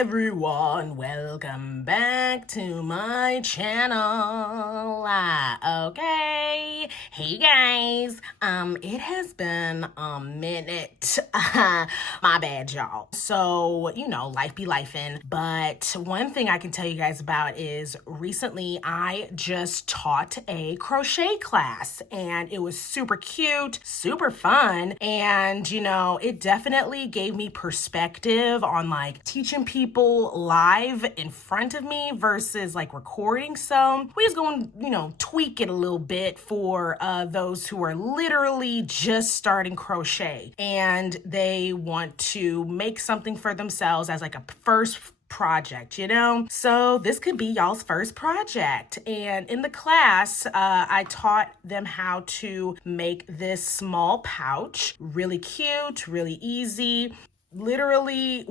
everyone, welcome back to my channel. Okay, hey guys, it has been a minute. My bad, y'all. So, life be lifing. But one thing I can tell you guys about is recently I just taught a crochet class and it was super cute, super fun, and it definitely gave me perspective on like teaching people live in front of me versus like recording. So we just going to tweak it a little bit for those who are literally just starting crochet and they want to make something for themselves as like a first project, So this could be y'all's first project. And in the class, I taught them how to make this small pouch. Really cute, really easy. Literally,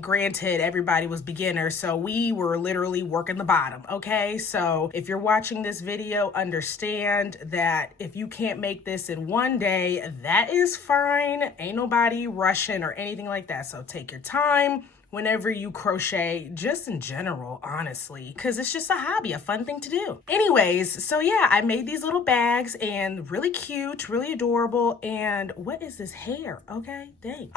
granted, everybody was beginner, so we were literally working the bottom, okay? So if you're watching this video, understand that if you can't make this in one day, that is fine. Ain't nobody rushing or anything like that. So take your time whenever you crochet, just in general, honestly, because it's just a hobby, a fun thing to do. Anyways, so yeah, I made these little bags and really cute, really adorable. And what is this hair? Okay, dang.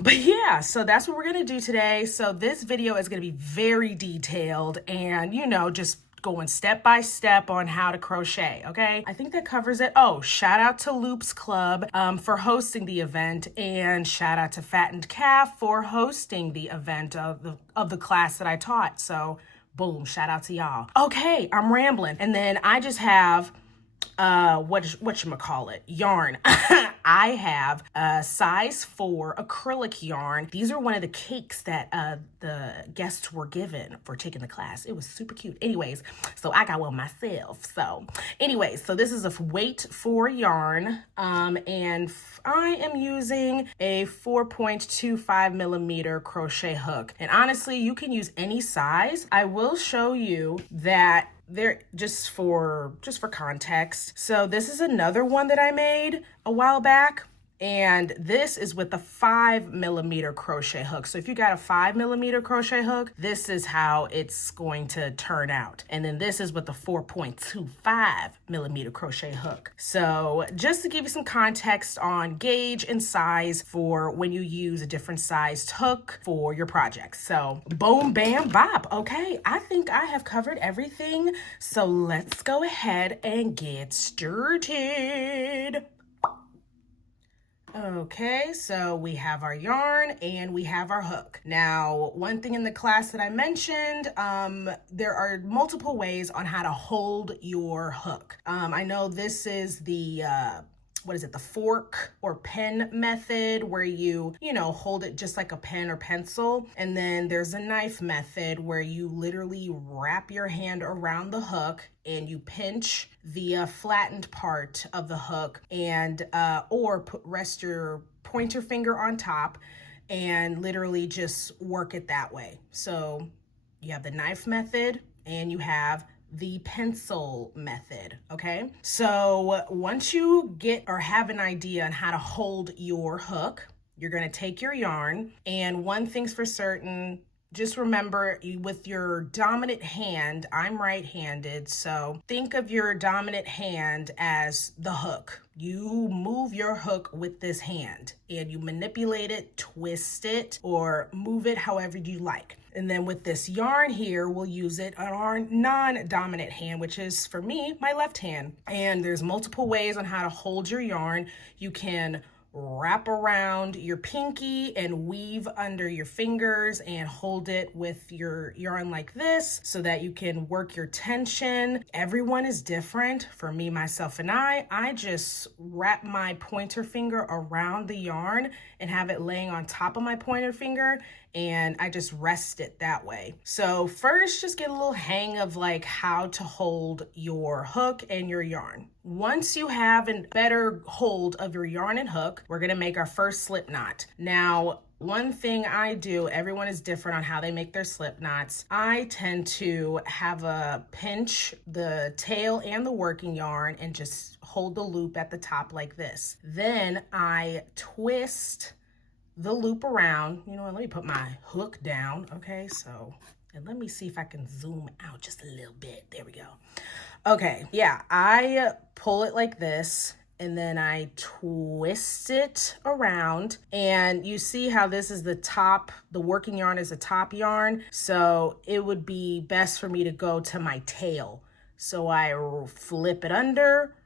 But yeah, so that's what we're gonna do today. So this video is gonna be very detailed and, just going step by step on how to crochet, okay? I think that covers it. Oh, shout out to Loops Club for hosting the event, and shout out to Fattened Calf for hosting the event of the class that I taught. So boom, shout out to y'all. Okay, I'm rambling. And then I just have whatchamacallit, yarn. I have a size 4 acrylic yarn. These are one of the cakes that the guests were given for taking the class. It was super cute. Anyways, so I got one myself. So this is a weight 4 yarn, and I am using a 4.25 millimeter crochet hook. And honestly, you can use any size. I will show you that they're just for context. So this is another one that I made a while back. And this is with the 5 millimeter crochet hook. So if you got a 5 millimeter crochet hook, this is how it's going to turn out. And then this is with the 4.25 millimeter crochet hook. So just to give you some context on gauge and size for when you use a different sized hook for your projects. So boom, bam, bop. Okay, I think I have covered everything. So let's go ahead and get started. Okay, so we have our yarn and we have our hook. Now, one thing in the class that I mentioned, there are multiple ways on how to hold your hook. I know this is the the fork or pen method where you hold it just like a pen or pencil. And then there's a knife method where you literally wrap your hand around the hook and you pinch the flattened part of the hook and or rest your pointer finger on top and literally just work it that way. So you have the knife method and you have the pencil method, okay? So once you get or have an idea on how to hold your hook, you're gonna take your yarn, and one thing's for certain, just remember with your dominant hand, I'm right-handed, so think of your dominant hand as the hook. You move your hook with this hand and you manipulate it, twist it, or move it however you like. And then with this yarn here, we'll use it on our non-dominant hand, which is, for me, my left hand. And there's multiple ways on how to hold your yarn. You can wrap around your pinky and weave under your fingers and hold it with your yarn like this so that you can work your tension. Everyone is different. For me, myself, and I just wrap my pointer finger around the yarn and have it laying on top of my pointer finger, and I just rest it that way. So first, just get a little hang of like how to hold your hook and your yarn. Once you have a better hold of your yarn and hook, we're gonna make our first slip knot. Now, one thing I do, everyone is different on how they make their slip knots. I tend to have a pinch the tail and the working yarn and just hold the loop at the top like this. Then I twist the loop around. You know what, let me put my hook down, okay? So, and let me see if I can zoom out just a little bit. There we go. Okay, yeah, I pull it like this and then I twist it around, and you see how this is the top, the working yarn is the top yarn. So it would be best for me to go to my tail. So I flip it under,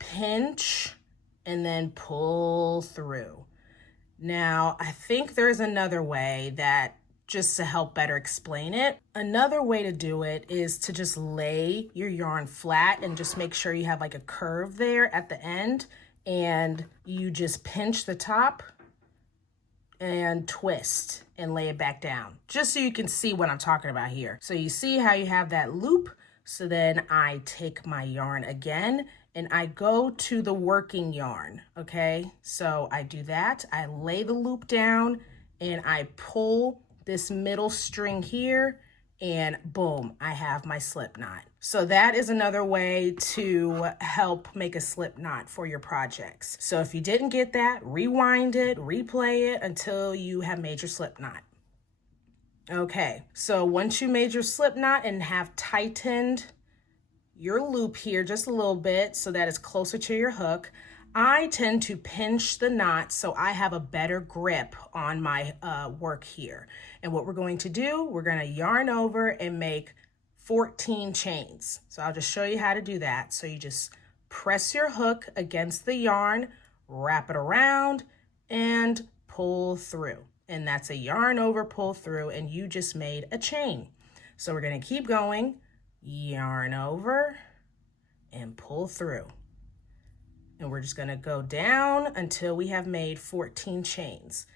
pinch, and then pull through. Now, I think there's another way that, just to help better explain it, another way to do it is to just lay your yarn flat and just make sure you have like a curve there at the end, and you just pinch the top and twist and lay it back down, just so you can see what I'm talking about here. So you see how you have that loop. So then I take my yarn again and I go to the working yarn, okay? So I do that, I lay the loop down and I pull this middle string here, and boom, I have my slip knot. So that is another way to help make a slip knot for your projects. So if you didn't get that, rewind it, replay it until you have made your slip knot. Okay, so once you made your slip knot and have tightened your loop here just a little bit so that it's closer to your hook, I tend to pinch the knot so I have a better grip on my work here. And what we're going to do, we're going to yarn over and make 14 chains. So I'll just show you how to do that. So you just press your hook against the yarn, wrap it around, and pull through. And that's a yarn over, pull through, and you just made a chain. So we're going to keep going, yarn over, and pull through. And we're just going to go down until we have made 14 chains.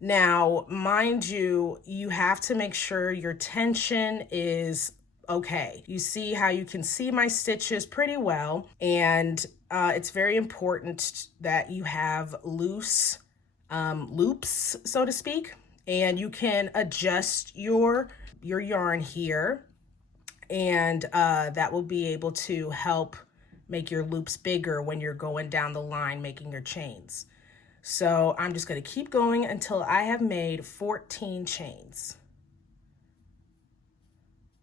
Now, mind you, you have to make sure your tension is okay. You see how you can see my stitches pretty well, and it's very important that you have loose loops, so to speak, and you can adjust your yarn here, and that will be able to help make your loops bigger when you're going down the line making your chains. So I'm just going to keep going until I have made 14 chains.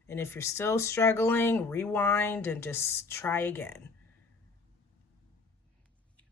And if you're still struggling, rewind and just try again.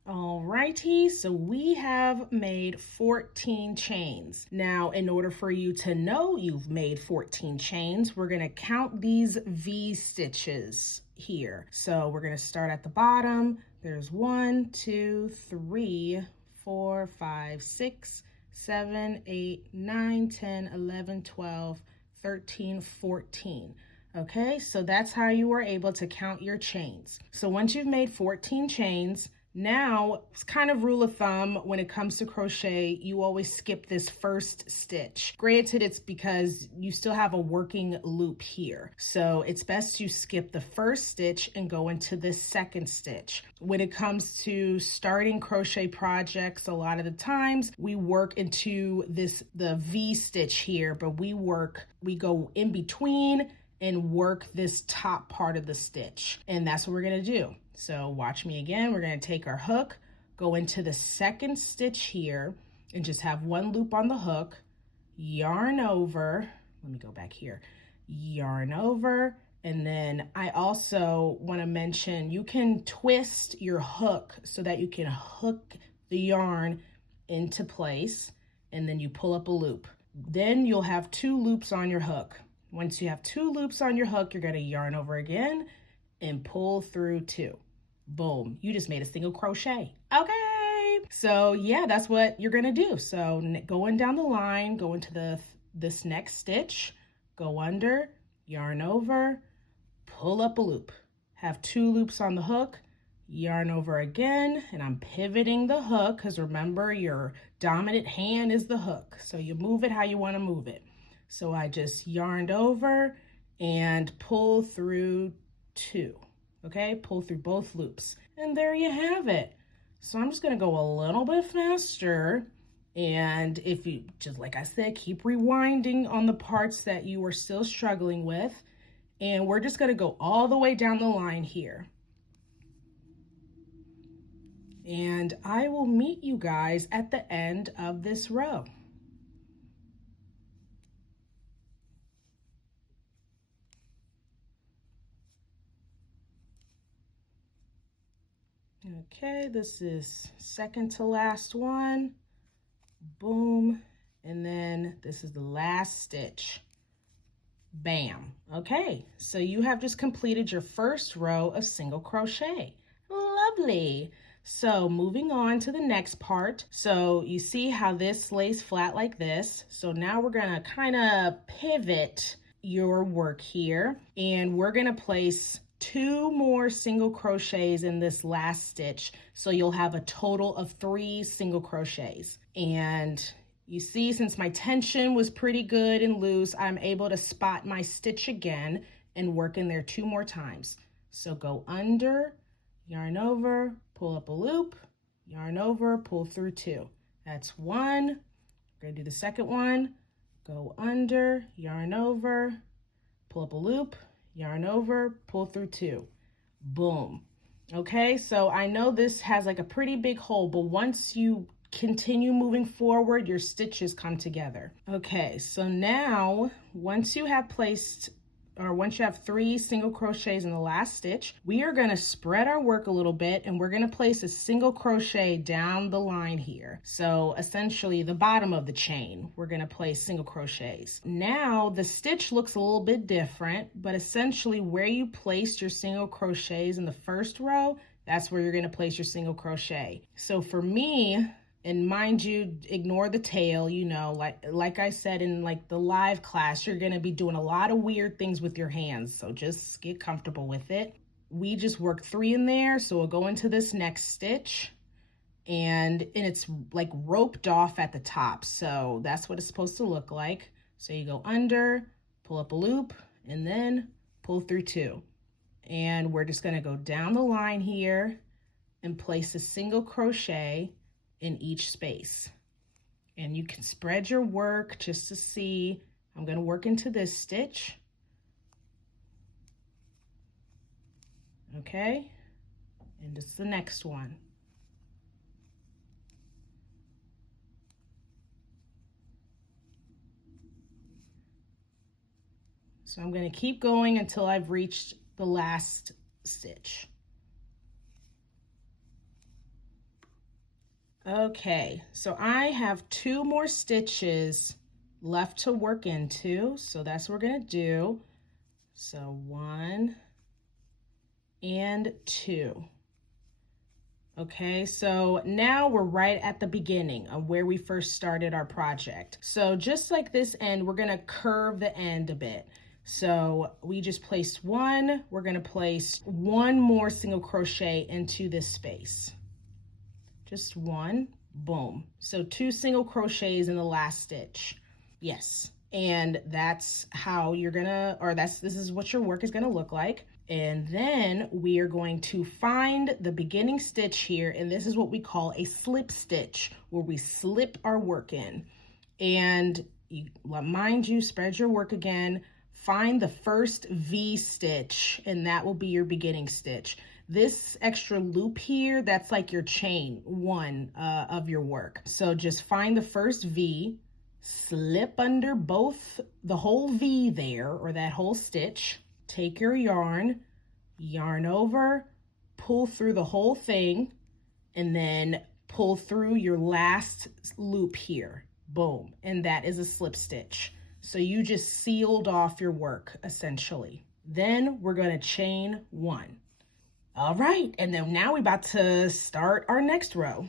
Alrighty, so we have made 14 chains. Now, in order for you to know you've made 14 chains, we're going to count these V stitches here. So we're going to start at the bottom. There's 1, 2, 3, 4, 5, 6, 7, 8, 9, 10, 11, 12, 13, 14. Okay, so that's how you are able to count your chains. So once you've made 14 chains, now, it's kind of rule of thumb when it comes to crochet, you always skip this first stitch. Granted, it's because you still have a working loop here. So it's best to skip the first stitch and go into the second stitch. When it comes to starting crochet projects, a lot of the times we work into the V stitch here, but we go in between and work this top part of the stitch. And that's what we're gonna do. So watch me again. We're going to take our hook, go into the second stitch here, and just have one loop on the hook, yarn over. Let me go back here. Yarn over. And then I also want to mention you can twist your hook so that you can hook the yarn into place, and then you pull up a loop. Then you'll have 2 loops on your hook. Once you have 2 loops on your hook, you're going to yarn over again and pull through 2. Boom, you just made a single crochet. Okay, so yeah, that's what you're gonna do. So going down the line, go into this next stitch, go under, yarn over, pull up a loop, have 2 loops on the hook, yarn over again, and I'm pivoting the hook because remember your dominant hand is the hook, so you move it how you want to move it. So I just yarned over and pull through 2. Okay, pull through both loops, and there you have it. So I'm just gonna go a little bit faster, and if you, just like I said, keep rewinding on the parts that you are still struggling with, and we're just gonna go all the way down the line here. And I will meet you guys at the end of this row. Okay, this is second to last one. Boom. And then this is the last stitch. Bam. Okay, so you have just completed your first row of single crochet. Lovely. So moving on to the next part. So you see how this lays flat like this. So now we're gonna kind of pivot your work here, and we're gonna place 2 more single crochets in this last stitch. So you'll have a total of 3 single crochets. And you see, since my tension was pretty good and loose, I'm able to spot my stitch again and work in there 2 more times. So go under, yarn over, pull up a loop, yarn over, pull through 2. That's 1. We're gonna do the second one. Go under, yarn over, pull up a loop, yarn over, pull through 2. Boom. Okay, so I know this has like a pretty big hole, but once you continue moving forward, your stitches come together. Okay, so now once you have 3 single crochets in the last stitch, we are going to spread our work a little bit, and we're going to place a single crochet down the line here. So essentially the bottom of the chain, we're going to place single crochets. Now the stitch looks a little bit different, but essentially where you placed your single crochets in the first row, that's where you're going to place your single crochet. So for me, and mind you, ignore the tail, you know, like I said in like the live class, you're going to be doing a lot of weird things with your hands. So just get comfortable with it. We just worked 3 in there. So we'll go into this next stitch, and it's like roped off at the top. So that's what it's supposed to look like. So you go under, pull up a loop, and then pull through 2. And we're just going to go down the line here and place a single crochet in each space. And you can spread your work just to see. I'm going to work into this stitch. Okay, and this is the next one. So I'm going to keep going until I've reached the last stitch. Okay, so I have 2 more stitches left to work into, so that's what we're going to do. So 1 and 2. Okay, so now we're right at the beginning of where we first started our project. So just like this end, we're going to curve the end a bit. So we just placed 1, we're going to place 1 more single crochet into this space. Just 1, boom. So 2 single crochets in the last stitch. Yes. And that's how you're gonna, this is what your work is gonna look like. And then we are going to find the beginning stitch here, and this is what we call a slip stitch, where we slip our work in. And mind you, spread your work again, find the first V stitch, and that will be your beginning stitch. This extra loop here, that's like your chain 1 of your work. So just find the first V, slip under the whole V there, or that whole stitch, take your yarn, yarn over, pull through the whole thing, and then pull through your last loop here. Boom, and that is a slip stitch. So you just sealed off your work, essentially. Then we're going to chain 1. All right, and then now we're about to start our next row.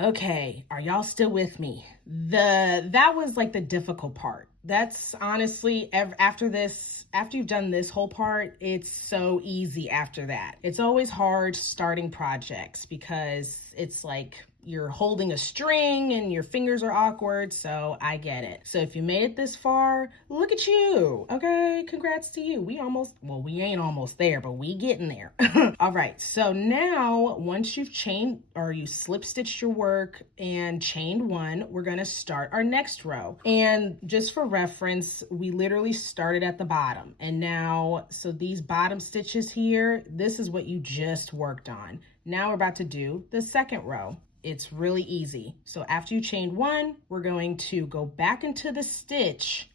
Okay, are y'all still with me? That was like the difficult part. That's honestly, after you've done this whole part, it's so easy after that. It's always hard starting projects because it's like you're holding a string and your fingers are awkward, so I get it. So if you made it this far, look at you, okay? Congrats to you. We ain't almost there, but we getting there. All right, so now once you've chained, or you slip stitched your work and chained 1, we're gonna start our next row. And just for reference, we literally started at the bottom. And now, so these bottom stitches here, this is what you just worked on. Now we're about to do the second row. It's really easy. So after you chained 1, we're going to go back into the stitch,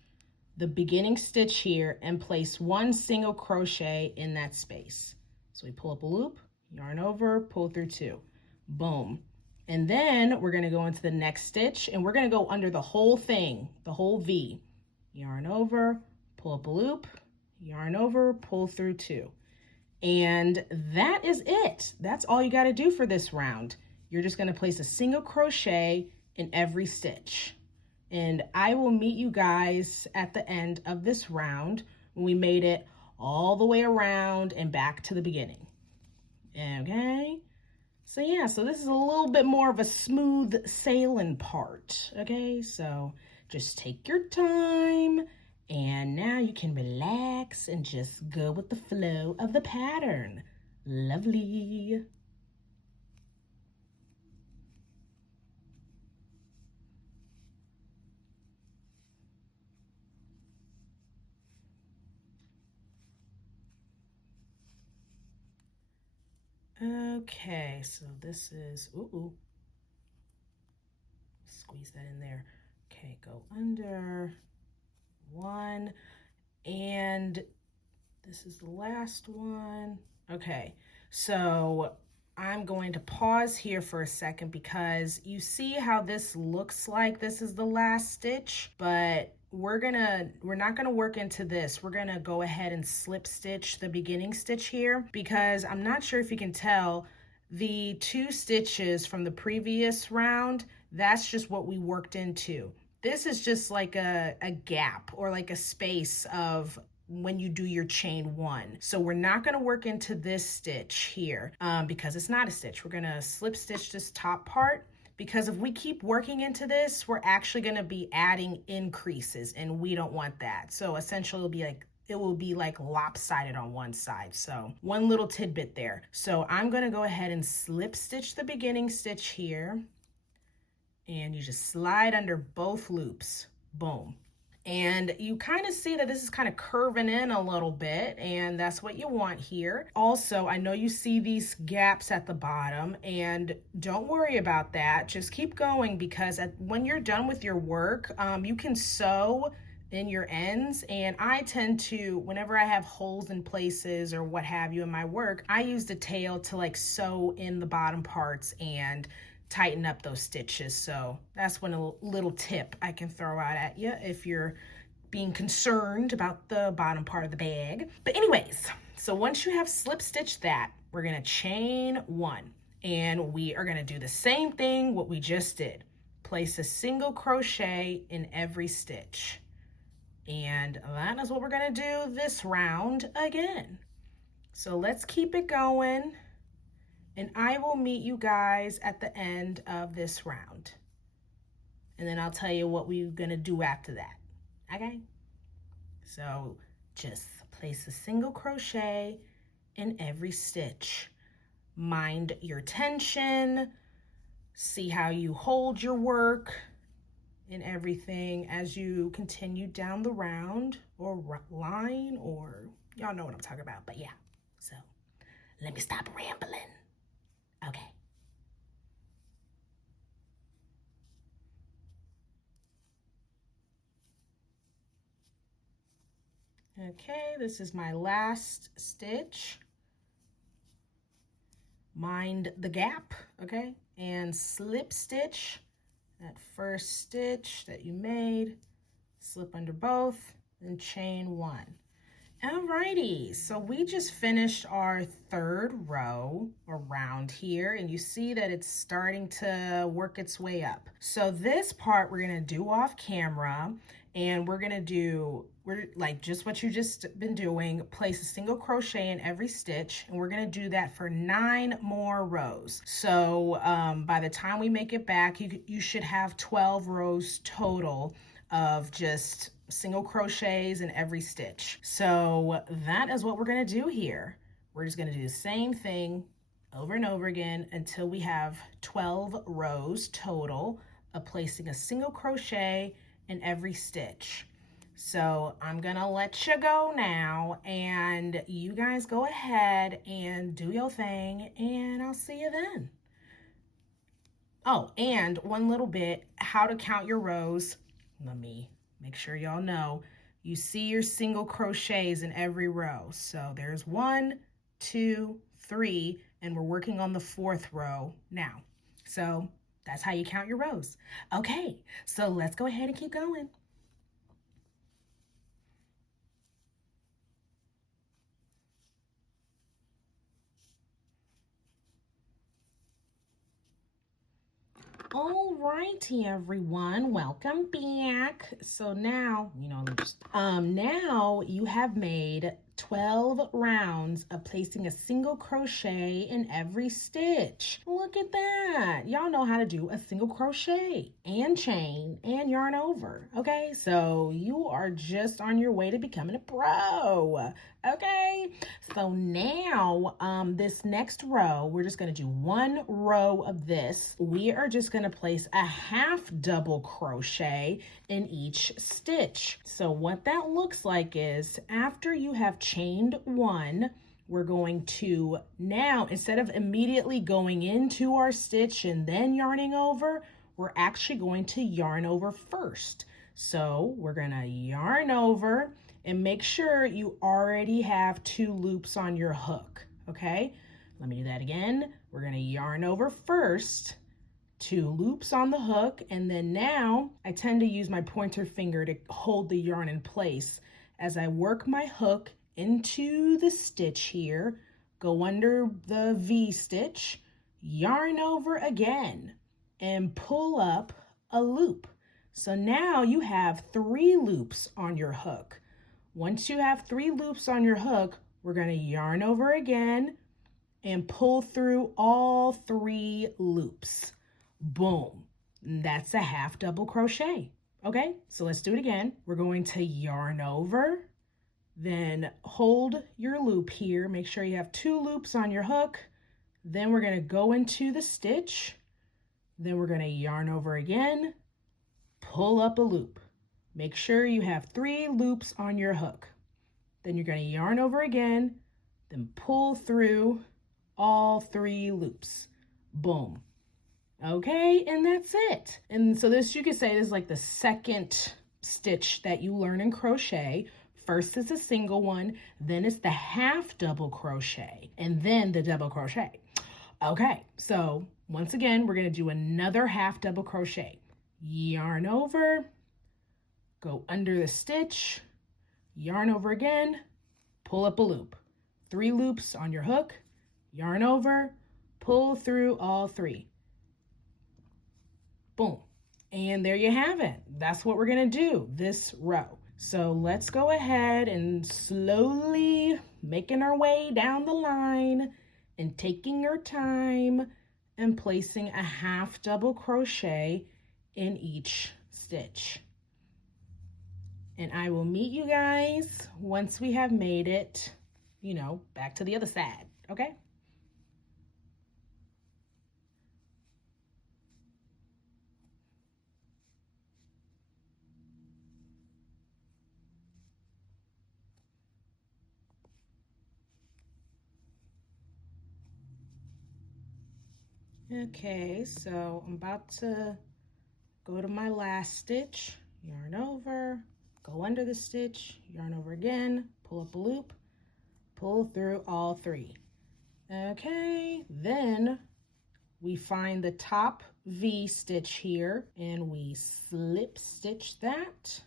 the beginning stitch here, and place 1 single crochet in that space. So we pull up a loop, yarn over, pull through 2. Boom. And then we're going to go into the next stitch and we're going to go under the whole thing, the whole V. Yarn over, pull up a loop, yarn over, pull through 2. And that is it. That's all you got to do for this round. You're just going to place a single crochet in every stitch. And I will meet you guys at the end of this round when we made it all the way around and back to the beginning. Okay? So yeah, so this is a little bit more of a smooth sailing part. Okay? So just take your time. And now you can relax and just go with the flow of the pattern. Lovely. Okay, so this is, squeeze that in there. Okay, go under 1, and this is the last one. Okay, so I'm going to pause here for a second because you see how this looks like this is the last stitch, but we're not gonna work into this. We're gonna go ahead and slip stitch the beginning stitch here because I'm not sure if you can tell the 2 stitches from the previous round, that's just what we worked into. This is just like a gap or like a space of when you do your chain 1. So we're not going to work into this stitch here because it's not a stitch. We're going to slip stitch this top part because if we keep working into this, we're actually going to be adding increases and we don't want that. So essentially it will be like lopsided on one side. So one little tidbit there. So I'm going to go ahead and slip stitch the beginning stitch here. And you just slide under both loops. Boom. And you kind of see that this is kind of curving in a little bit, and that's what you want here. Also, I know you see these gaps at the bottom, and don't worry about that. Just keep going because when you're done with your work, you can sew in your ends, and I tend to, whenever I have holes in places or what have you in my work, I use the tail to like sew in the bottom parts and tighten up those stitches. So that's one little tip I can throw out at you if you're being concerned about the bottom part of the bag. But anyways, so once you have slip stitched that, we're gonna chain 1 and we are gonna do the same thing what we just did. Place a single crochet in every stitch. And that is what we're gonna do this round again. So let's keep it going. And I will meet you guys at the end of this round. And then I'll tell you what we're gonna do after that, okay? So just place a single crochet in every stitch. Mind your tension, see how you hold your work and everything as you continue down the round or line, or y'all know what I'm talking about, but yeah. So let me stop rambling. Okay. Okay, this is my last stitch. Mind the gap, okay? And slip stitch that first stitch that you made, slip under both, and chain 1. Alrighty, so we just finished our 3rd row around here, and you see that it's starting to work its way up. So this part we're gonna do off camera, and we're like just what you just been doing, place a single crochet in every stitch, and we're gonna do that for 9 more rows. So by the time we make it back, you should have 12 rows total of just single crochets in every stitch. So that is what we're gonna do here. We're just gonna do the same thing over and over again until we have 12 rows total of placing a single crochet in every stitch. So I'm gonna let you go now, and you guys go ahead and do your thing, and I'll see you then. Oh, and one little bit, how to count your rows. Let me make sure y'all know. You see your single crochets in every row. So there's 1, 2, 3, and we're working on the 4th row now. So that's how you count your rows. Okay, so let's go ahead and keep going. All righty, everyone, welcome back. So now, now you have made 12 rounds of placing a single crochet in every stitch. Look at that. Y'all know how to do a single crochet and chain and yarn over. Okay, so you are just on your way to becoming a pro. Okay, so now this next row, we're just going to do 1 row of this. We are just going to place a half double crochet in each stitch. So what that looks like is after you have chained 1, we're going to now, instead of immediately going into our stitch and then yarning over, we're actually going to yarn over first. So we're going to yarn over and make sure you already have 2 loops on your hook, okay? Let me do that again. We're gonna yarn over first, 2 loops on the hook, and then now I tend to use my pointer finger to hold the yarn in place as I work my hook into the stitch here, go under the V stitch, yarn over again, and pull up a loop. So now you have 3 loops on your hook. Once you have 3 loops on your hook, we're going to yarn over again and pull through all 3 loops. Boom. That's a half double crochet. Okay, so let's do it again. We're going to yarn over, then hold your loop here. Make sure you have 2 loops on your hook. Then we're going to go into the stitch. Then we're going to yarn over again, pull up a loop. Make sure you have 3 loops on your hook. Then you're going to yarn over again, then pull through all 3 loops. Boom. Okay, and that's it. And so this, you could say, is like the second stitch that you learn in crochet. First is a single one, then it's the half double crochet, and then the double crochet. Okay, so once again, we're going to do another half double crochet. Yarn over, go under the stitch, yarn over again, pull up a loop. 3 loops on your hook, yarn over, pull through all 3. Boom. And there you have it. That's what we're going to do this row. So let's go ahead and slowly making our way down the line and taking our time and placing a half double crochet in each stitch. And I will meet you guys once we have made it, back to the other side, okay? Okay, so I'm about to go to my last stitch, yarn over, go under the stitch, yarn over again, pull up a loop, pull through all 3. Okay, then we find the top V stitch here and we slip stitch that.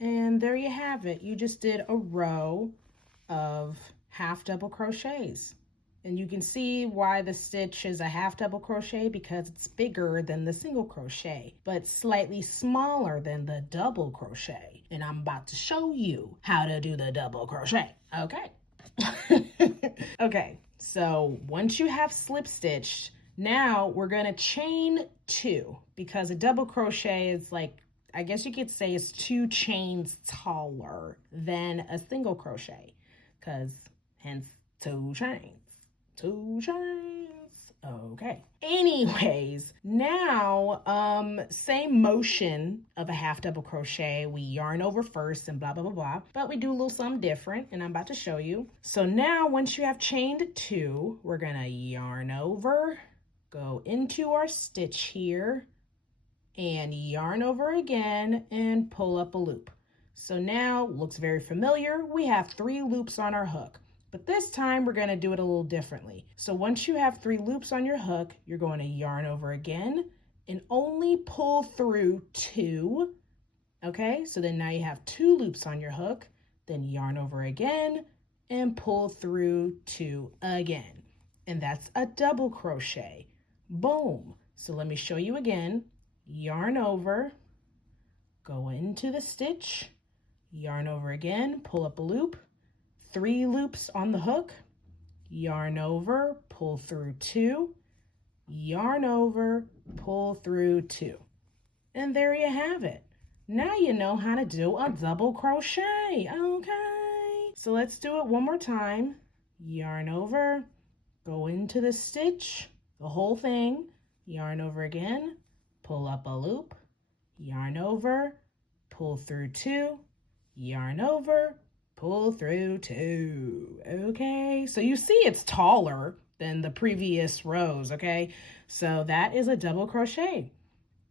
And there you have it. You just did a row of half double crochets. And you can see why the stitch is a half double crochet, because it's bigger than the single crochet, but slightly smaller than the double crochet. And I'm about to show you how to do the double crochet. Okay. Okay, so once you have slip stitched, now we're gonna chain 2, because a double crochet is like, I guess you could say, it's 2 chains taller than a single crochet, because hence 2 chains. 2 chains. Okay. Anyways, now, same motion of a half double crochet. We yarn over first and blah, blah, blah, blah. But we do a little something different, and I'm about to show you. So now, once you have chained 2, we're going to yarn over, go into our stitch here, and yarn over again, and pull up a loop. So now, looks very familiar. We have 3 loops on our hook. But this time we're going to do it a little differently. So once you have 3 loops on your hook, you're going to yarn over again and only pull through 2. Okay, so then now you have 2 loops on your hook, then yarn over again and pull through 2 again. And that's a double crochet. Boom. So let me show you again. Yarn over, go into the stitch, yarn over again, pull up a loop, 3 loops on the hook, yarn over, pull through 2, yarn over, pull through 2. And there you have it. Now you know how to do a double crochet, okay? So let's do it one more time. Yarn over, go into the stitch, the whole thing, yarn over again, pull up a loop, yarn over, pull through 2, yarn over, pull through 2. Okay, so you see it's taller than the previous rows, okay? So that is a double crochet.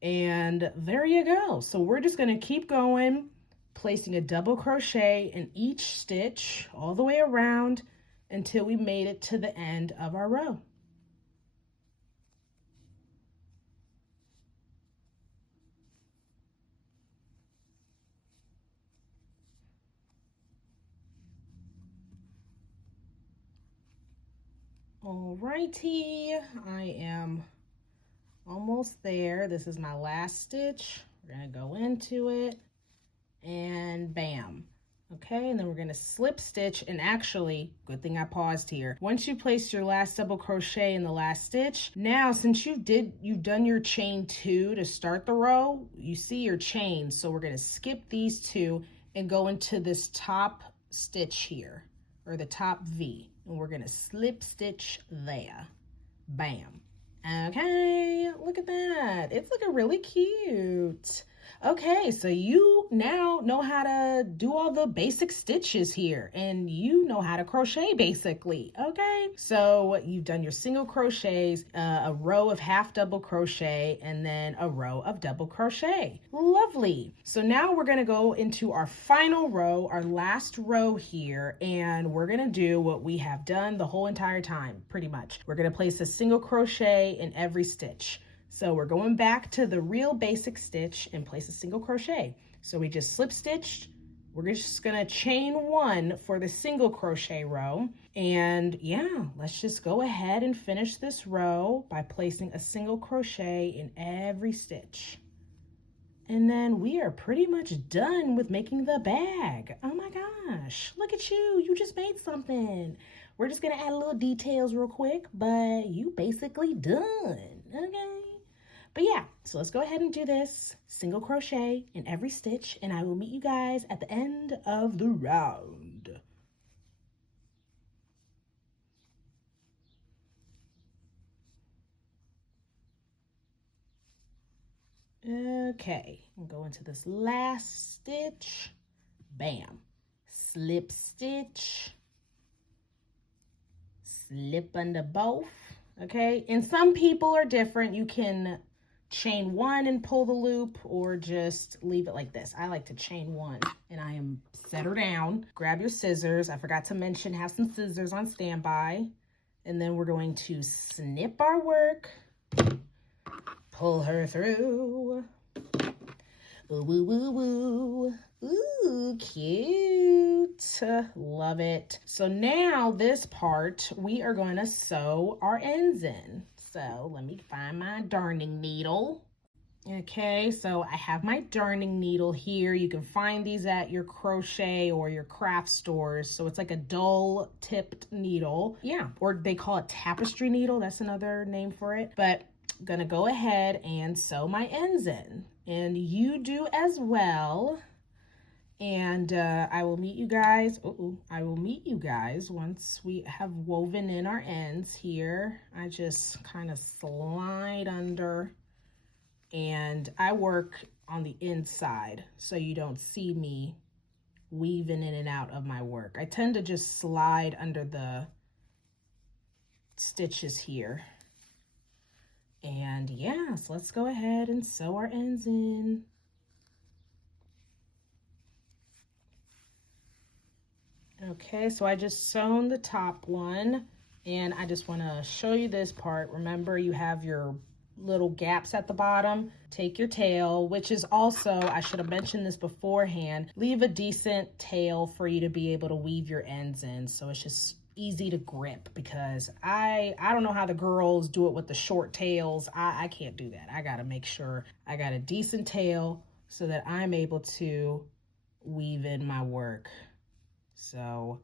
And there you go. So we're just going to keep going, placing a double crochet in each stitch all the way around until we made it to the end of our row. Alrighty, I am almost there. This is my last stitch. We're going to go into it and bam. Okay, and then we're going to slip stitch, and actually, good thing I paused here. Once you place your last double crochet in the last stitch, now since you've done your chain 2 to start the row, you see your chain. So we're going to skip these 2 and go into this top stitch here, or the top V, and we're going to slip stitch there. Bam. Okay, look at that. It's looking really cute. Okay, so you now know how to do all the basic stitches here, and you know how to crochet basically. Okay, so you've done your single crochets, a row of half double crochet, and then a row of double crochet. Lovely. So now we're going to go into our final row, our last row here, and we're going to do what we have done the whole entire time, pretty much. We're going to place a single crochet in every stitch. So we're going back to the real basic stitch and place a single crochet. So we just slip stitched. We're just gonna chain 1 for the single crochet row. And yeah, let's just go ahead and finish this row by placing a single crochet in every stitch. And then we are pretty much done with making the bag. Oh my gosh, look at you, you just made something. We're just gonna add a little details real quick, but you basically done, okay? But yeah, so let's go ahead and do this single crochet in every stitch, and I will meet you guys at the end of the round. Okay, we'll go into this last stitch. Bam. Slip stitch. Slip under both. Okay, and some people are different. You can chain 1 and pull the loop, or just leave it like this. I like to chain 1, and I am set her down. Grab your scissors. I forgot to mention, have some scissors on standby. And then we're going to snip our work, pull her through. Ooh, woo, woo, woo. Ooh, cute. Love it. So now this part, we are going to sew our ends in. So let me find my darning needle. Okay, so I have my darning needle here. You can find these at your crochet or your craft stores. So it's like a dull tipped needle. Yeah, or they call it tapestry needle. That's another name for it. But I'm gonna go ahead and sew my ends in. And you do as well. And I will meet you guys. I will meet you guys once we have woven in our ends here. I just kind of slide under, and I work on the inside so you don't see me weaving in and out of my work. I tend to just slide under the stitches here. And yeah, so let's go ahead and sew our ends in. Okay, so I just sewn the top one, and I just want to show you this part. Remember, you have your little gaps at the bottom. Take your tail, which is also, I should have mentioned this beforehand, leave a decent tail for you to be able to weave your ends in, so it's just easy to grip, because I don't know how the girls do it with the short tails. I can't do that. I got to make sure I got a decent tail so that I'm able to weave in my work. So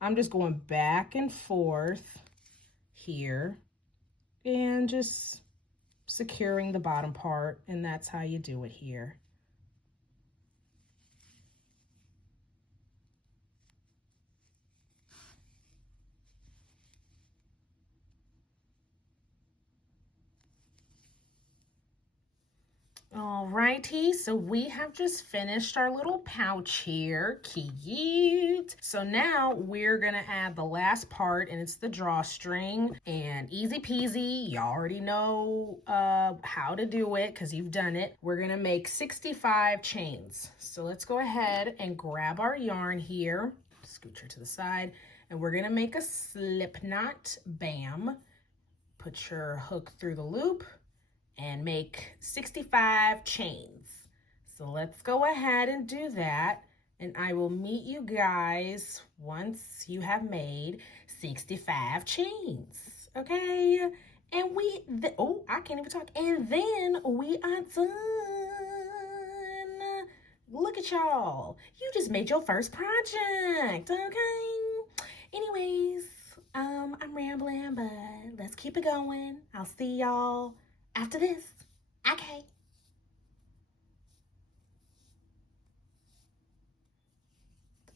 I'm just going back and forth here and just securing the bottom part, and that's how you do it here. Alrighty, so we have just finished our little pouch here. Cute. So now we're gonna add the last part, and it's the drawstring. And easy peasy, you already know how to do it because you've done it. We're gonna make 65 chains. So let's go ahead and grab our yarn here. Scooch her to the side, and we're gonna make a slip knot. Bam. Put your hook through the loop and make 65 chains. So let's go ahead and do that, and I will meet you guys once you have made 65 chains, okay? And oh, I can't even talk. And then we are done. Look at y'all. You just made your first project, okay? Anyways, I'm rambling, but let's keep it going. I'll see y'all after this. Okay.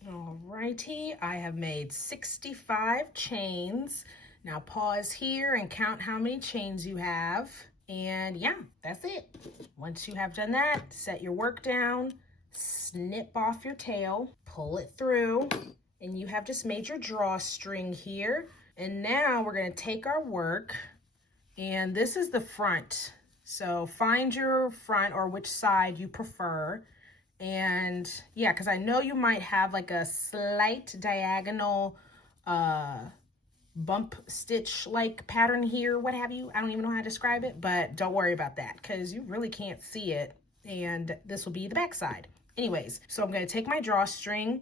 Alrighty, I have made 65 chains. Now pause here and count how many chains you have. And yeah, that's it. Once you have done that, set your work down, snip off your tail, pull it through, and you have just made your drawstring here. And now we're gonna take our work, and this is the front. So find your front, or which side you prefer. And yeah, because I know you might have like a slight diagonal bump stitch like pattern here, what have you. I don't even know how to describe it, but don't worry about that because you really can't see it. And this will be the back side. Anyways, so I'm going to take my drawstring,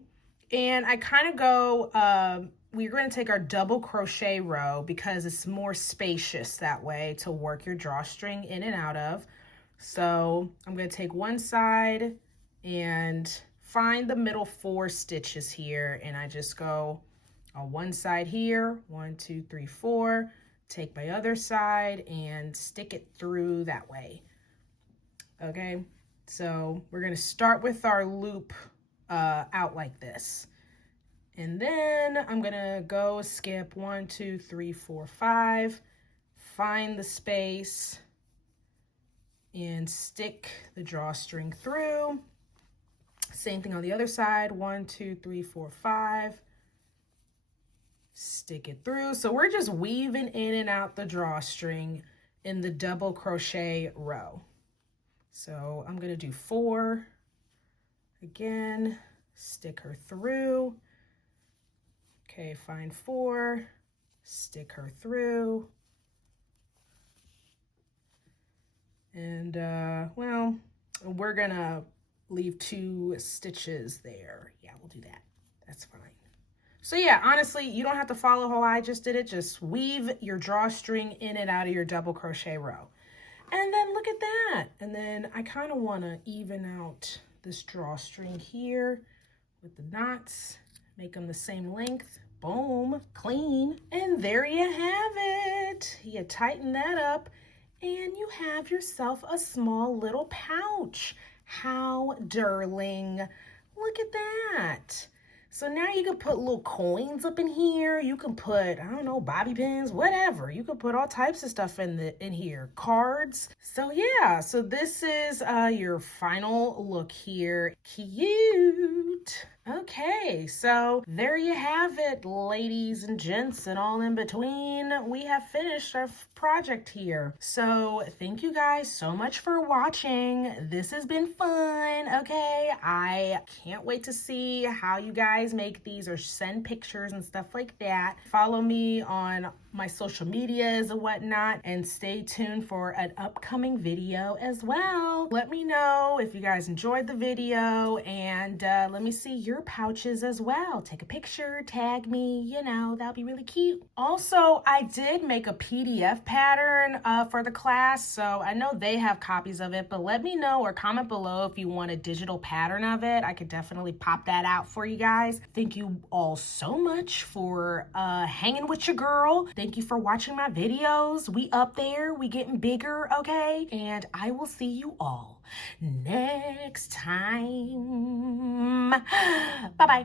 and I kind of go, we're going to take our double crochet row because it's more spacious that way to work your drawstring in and out of. So I'm going to take one side and find the middle 4 stitches here, and I just go on one side here, 1, 2, 3, 4, take my other side and stick it through that way. Okay, so we're going to start with our loop out like this. And then I'm gonna go skip 1, 2, 3, 4, 5, find the space, and stick the drawstring through. Same thing on the other side, 1, 2, 3, 4, 5, stick it through. So we're just weaving in and out the drawstring in the double crochet row. So I'm gonna do 4, again, stick her through. Okay, find 4, stick her through. And well, we're gonna leave 2 stitches there. Yeah, we'll do that. That's fine. So yeah, honestly, you don't have to follow how I just did it. Just weave your drawstring in and out of your double crochet row. And then look at that. And then I kind of want to even out this drawstring here with the knots. Make them the same length. Boom, clean. And there you have it. You tighten that up and you have yourself a small little pouch. How darling. Look at that. So now you can put little coins up in here. You can put, I don't know, bobby pins, whatever. You can put all types of stuff in here, cards. So yeah, so this is your final look here. Cute. Okay, so there you have it, ladies and gents and all in between. We have finished our project here. So thank you guys so much for watching. This has been fun, okay? I can't wait to see how you guys make these or send pictures and stuff like that. Follow me on my social medias and whatnot, and stay tuned for an upcoming video as well. Let me know if you guys enjoyed the video, and let me see your pouches as well. Take a picture, tag me, you know, that'll be really cute. Also, I did make a PDF pattern for the class, so I know they have copies of it, but let me know or comment below if you want a digital pattern of it. I could definitely pop that out for you guys. Thank you all so much for hanging with your girl. Thank you for watching my videos. We up there, we getting bigger, okay? And I will see you all next time. Bye-bye.